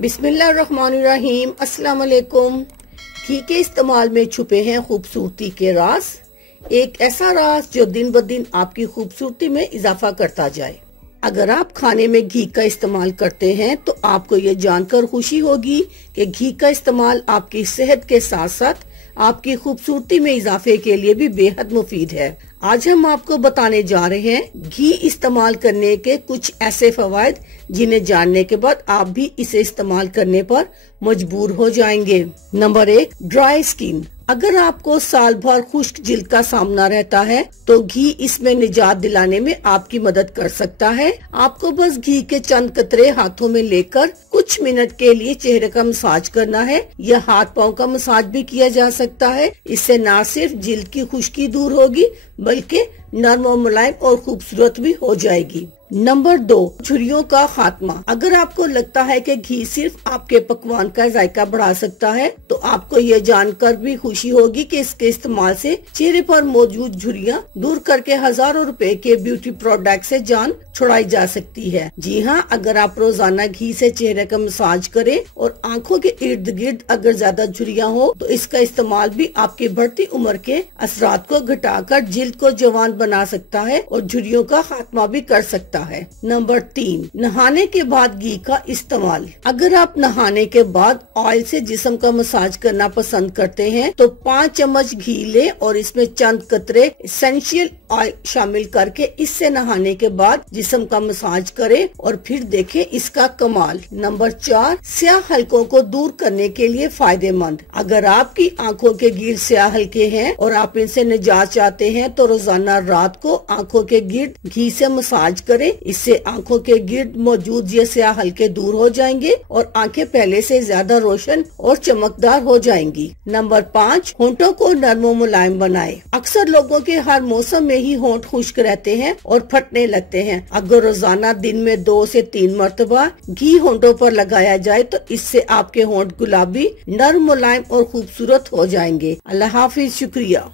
बिस्मिल्लाहिर्रहमानिर्रहीम। अस्सलाम वालेकुम। घी के इस्तेमाल में छुपे हैं खूबसूरती के राज। एक ऐसा राज जो दिन ब दिन आपकी खूबसूरती में इजाफा करता जाए। अगर आप खाने में घी का इस्तेमाल करते हैं तो आपको ये जानकर खुशी होगी कि घी का इस्तेमाल आपकी सेहत के साथ साथ आपकी खूबसूरती में इजाफे के लिए भी बेहद मुफीद है। आज हम आपको बताने जा रहे हैं घी इस्तेमाल करने के कुछ ऐसे फवायद जिन्हें जानने के बाद आप भी इसे इस्तेमाल करने पर मजबूर हो जाएंगे। Number 1, dry skin. अगर आपको साल भर खुश्क जिल्द का सामना रहता है तो घी इसमें निजात दिलाने में आपकी मदद कर सकता है। आपको बस घी के चंद कतरे हाथों में लेकर कुछ मिनट के लिए चेहरे का मसाज करना है या हाथ पाँव का मसाज भी किया जा सकता है। इससे न सिर्फ जिल्द की खुश्की दूर होगी बल्कि नरम और मुलायम और खूबसूरत भी हो जाएगी। नंबर 2, झुर्रियों का खात्मा। अगर आपको लगता है कि घी सिर्फ आपके पकवान का जायका बढ़ा सकता है तो आपको ये जानकर भी खुशी होगी कि इसके इस्तेमाल से चेहरे पर मौजूद झुर्रियां दूर करके हजारों रुपए के ब्यूटी प्रोडक्ट से जान छुड़ाई जा सकती है। जी हाँ, अगर आप रोजाना घी से चेहरे का मसाज करें और आंखों के इर्द गिर्द अगर ज्यादा झुर्रियां हो तो इसका इस्तेमाल भी आपकी बढ़ती उम्र के असरात को घटाकर जिल्द को जवान बना सकता है और झुर्रियों का खात्मा भी कर सकता है। नंबर 3, नहाने के बाद घी का इस्तेमाल। अगर आप नहाने के बाद ऑयल से जिस्म का मसाज करना पसंद करते हैं तो 5 चम्मच घी लें और इसमें चंद कतरे एसेंशियल ऑयल शामिल करके इससे नहाने के बाद जिस्म का मसाज करें और फिर देखें इसका कमाल। नंबर 4, स्याह हलकों को दूर करने के लिए फायदेमंद। अगर आपकी आंखों के गिर्द स्याह हलके हैं और आप इनसे निजात चाहते हैं तो रोजाना रात को आंखों के गिर्द घी से मसाज करें। इससे आंखों के गिर्द मौजूद ये स्याह हलके दूर हो जाएंगे और आंखें पहले से ज्यादा रोशन और चमकदार हो जाएंगी। नंबर 5, होंठों को नरम और मुलायम बनाए। अक्सर लोगों के हर मौसम में ही होंठ खुश्क रहते हैं और फटने लगते हैं। अगर रोजाना दिन में 2 से 3 मरतबा घी होंठों पर लगाया जाए तो इससे आपके होंठ गुलाबी, नरम, मुलायम और खूबसूरत हो जाएंगे। अल्लाह हाफिज। शुक्रिया।